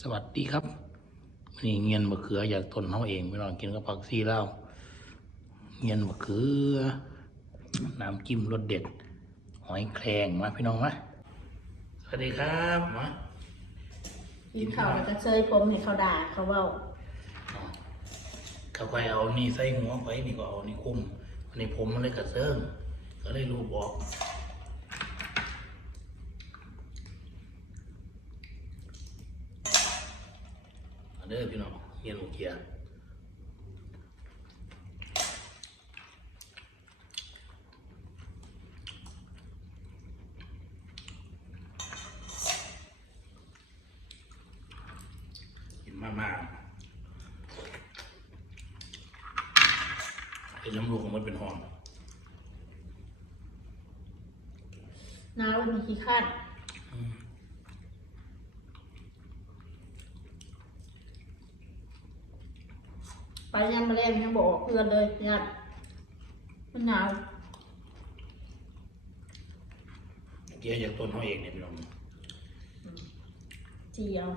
สวัสดีครับวันนี้เงียนมะเขืออยากต้นเขาเองไม่ลองกินกับผักซีแล้วเงียนมะเขือน้ำจิ้มรสเด็ด หอยแครงมาพี่น้องมาสวัสดีครับมากินข้าวแล้วก็เชยผมให้เขาด่าเขาเว้าอ๋อเขาไปเอานี่ใส่หัวไปนี่ก็เอานี่คุ้มอันนี้ผมมันเลยกระเซิงก็เลยรูปบอก เด้อพี่น้องเงียนหมะเขือกินมากๆเป็นน้ำลูกของมันเป็นหอม น้าวันมีขี้คาด ยังมาเล่นยังบอกเพื่อนเลยญาติมันหนาวเกี่ยวจากต้นเขาเองเนี่ยพี่น้องเจียว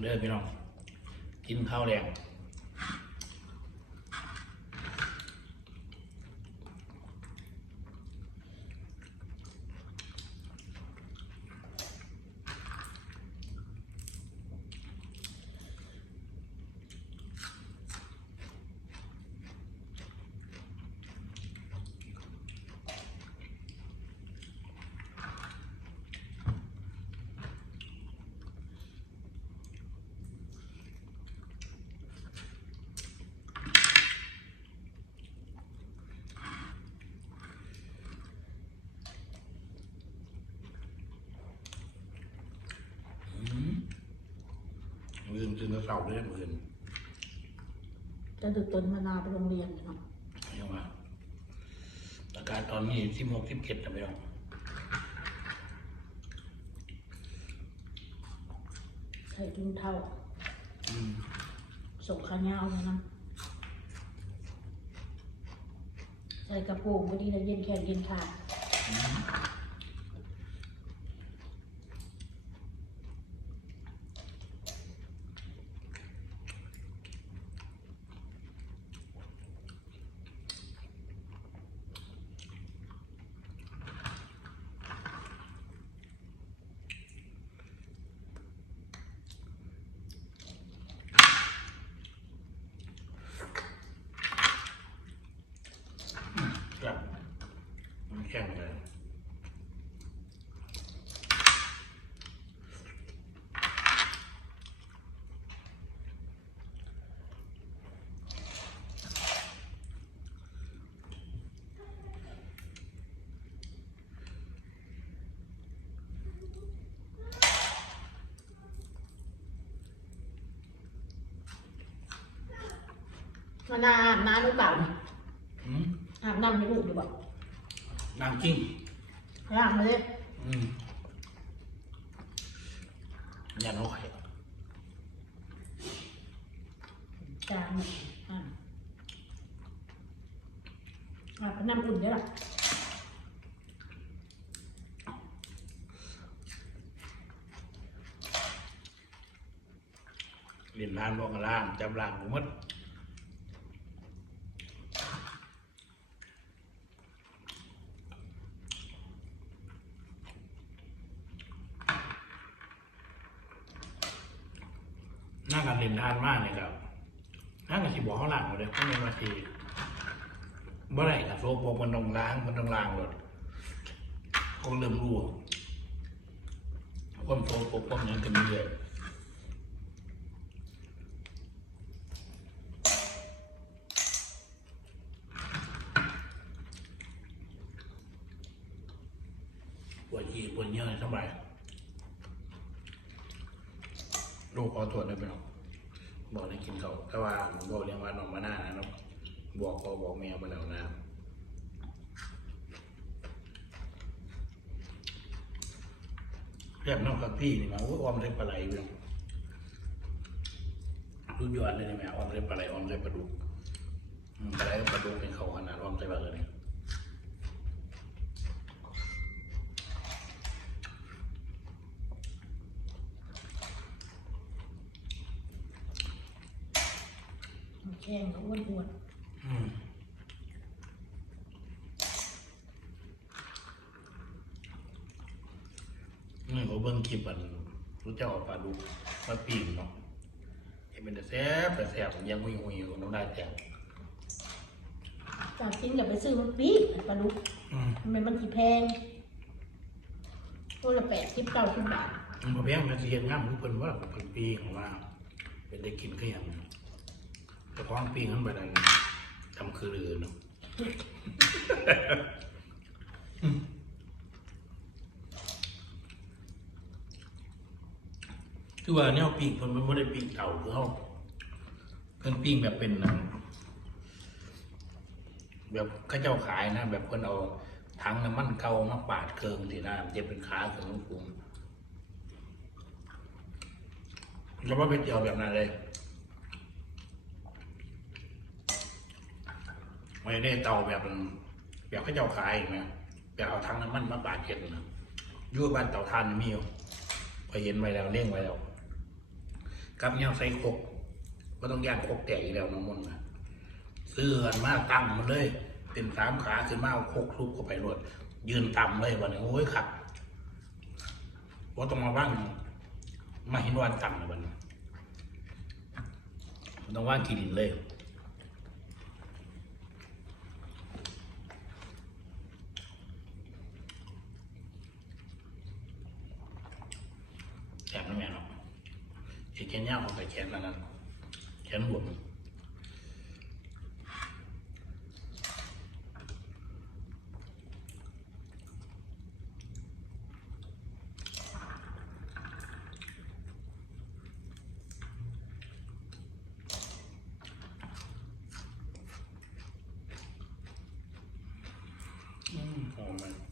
เด้อพี่น้อง กินข้าวแดงอืม มือจึงจะเศร้าเลยมือจะดึกต้นมะนาไปโรงเรียนเนาะยังว่าอากาศตอนนี้สิบหกสิบเจ็ดนะพี่น้องใส่ถุงเท้าอืมส่งข้าวเหนียวนะใส่กระโปรงพอดีแล้วเย็นแขนเย็นขา ครับมันแข็งเลย มะนาวอาบน้ำหรือเปล่าเนี่ยอืมอาบน้ำให้ลูกดีบอกน้ำจิ้งให้อาบมาเลยอืมยันเอาไข่จานเนี่ยอ่าอาบน้ำอุ่นได้หรอเรียนน้ำลงกระล่างจำล่างผมหมด น่ากันเรียนทานมากเลยครับน่ากันสิบอกเขาหลังหมดเลยเขาเป็นมาทีเมื่อไหร่กับโซโปรกมันต้องล้างมันต้องล้างหมดเขาเริ่มรู้ความโซโปความยังกันเรื่อยปวดยีปวดเยี่ยสบาย ลูกขอตรวจได้ไหมน้องบอกได้กินเขาแต่ว่าบอกเรียกว่าน้องมาหน้านะเนาะบอกพอบอกแมวไปแล้วนะเรียบน้องกับพี่นี่มาอ้อมเล็บปลาไหลพี่น้องรุดยอดเลยนี่แม่อ้อมเล็บปลาไหลอ้อมเล็บปลาดุกปลาไหลกับปลาดุกเป็นเขาขนาดอ้อมใส่ปลาเลย แข้งก็อ้วนอ้วนอืมนี่เขาเบิ่งคลิปอันรู้เจ้าเอาปลาดุกมาปีนเนาะเห็นเป็นแต่แซ่บแต่แซ่บยังหุยหุยอยู่น้ำลายแตกตอนกินอย่าไปซื้อมันปี๊ดปลาดุกอืมทำไมมันกี่แพงตัวละแปดสิบเก้าสิบบาท มันบ่แพงมันสิเฮ็ดงามคือเพิ่นว่าเพิ่นปีของว่าเป็นได้กินคือหยัง แต่ของปีนั้นบัดนั้นทำคือลือเนาะคือว่าแนวปิ้งเพิ่นมันบ่ได้ปิ้งเก่าคือเฮาเพิ่นปิ้งแบบเป็นนะแบบเขาเจ้าขายนะ แบบเพิ่นเอาถังน้ำมันเก่ามาปาดเคิงสินะมันจะเป็นขาของลุงปุงแล้วว่าเป็นเจียวแบบนั้นเลย ไม่ได้เตาแบบแบบเขาเจ้าขายนไหมแบบเอาถังน้ำมันมาปาดเห็ดนะยุ่บ้านเตาทานมีอยู่พอเห็นไว้แล้วเลี้ยงไว้แล้วกับเนี่ยใส่คกก็ต้องย่างคกแตกอีกแล้วน้องมนนะเสื้อนมาตั้งมันเลยเป็นสามขาขึ้นมาเอาคกทุบเข้าไปรวดยืนต่ำเลยวันนี้โอ้ยขับว่าต้องมาว่างมาเห็นวันต่ำเลยวันนี้ต้องว่างกีดินเลยแถมน้ำแม่เนาะ ที่แขนยาวเอาไปแขนนั้นแขนบวอืมหอมมัน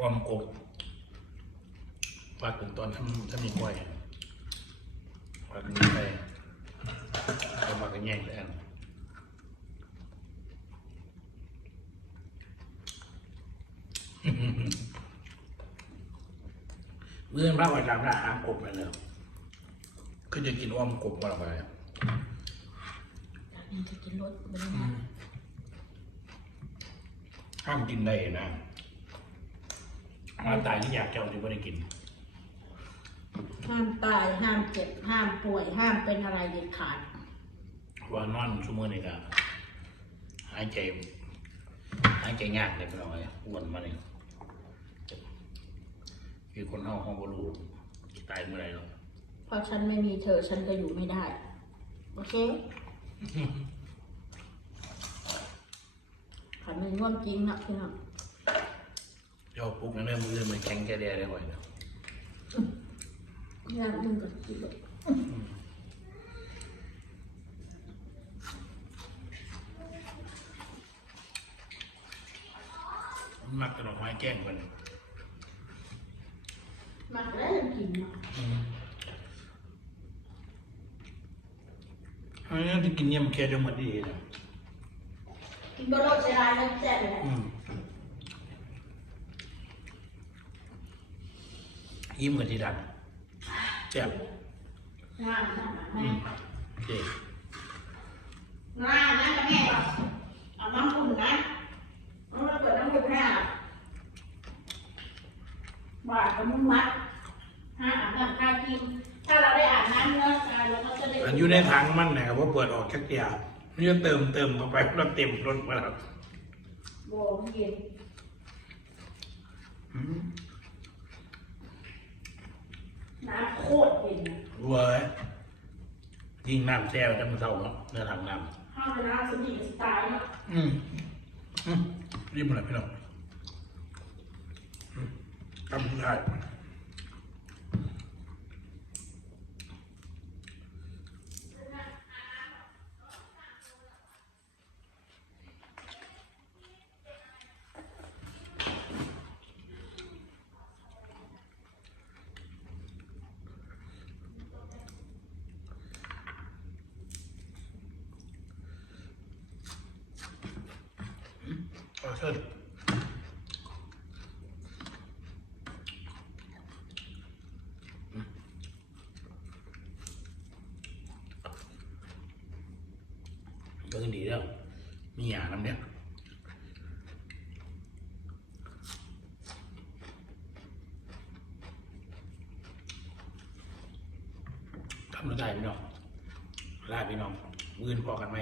ออมกบปลาถึงตอนทำทำมีกล้วยปลาถึงมีไปเอามากันแย่งแล้วเมื่อพระวันจำหน้าหากบไปเลยก็จะกินอ้อมกบมาไปนี่จะกินรสเป็นไงห้ามกินได้นะ มาตายที่อยากเจ้าที่ไม่ได้กิน ห้ามตายห้ามเจ็บห้ามป่วยห้ามเป็นอะไรเด็ดขาด ว่านอนชั่วโมงนี่ก็หายใจหายใจยากเลยพี่น้องไอ้อ้วนมาเนี่ยคือคนห้องห้องบรูตายเมื่อไหรหรอกเพราะฉันไม่มีเธอฉันก็อยู่ไม่ได้ โอเคขันเป็นร่วมจริงนะพี่น้อง เจ้าปุ๊กนั่นเริ่มมือมันแข็งแกแดได้บ่อยแล้วย่างมึงกับกินเลยมันมักจะดอกไม้แกล้งกันมาแล้วยังกินมาอันนี้ที่กินเนี่ยมันแค่เดียวหมดดีนะกินบะโรดเสียดายเลยแซ่บเลย อืม ยิ้มกันทีดันแซ่บงามงามอืแม่มโอเคงามนะกับแม่เอาน้ำอุ่นนะเอามาเปิดน้ำอุ่นให้อะบาดกับมุ้งมัดห้าอาบน้ำคากิน ถ้าเราได้อาบน้ำเนื้อกายเราก็จะได้อันอยู่ในถังมันนะครับว่าเปิดออกแค่เดียวนี่จะเติมเติมเข้าไปแล้วเต็มรถมาแล้วโบเย็นอืม น้ำโคตรเย็นนะเว้ยยิงน้ำแซ่บจะมันเศร้าเนาะเนื้อถังน้ห้ามเป็นน้ำสนิทสไตล์เนาะำอืมอืมรีบมาเลยพี่น้องอืมทำได้ เอาเชิญเบิ่งดีแล้วมีหยาน้ำเนี่ยทำได้พี่น้องลาพี่น้องมือนพอกันไหม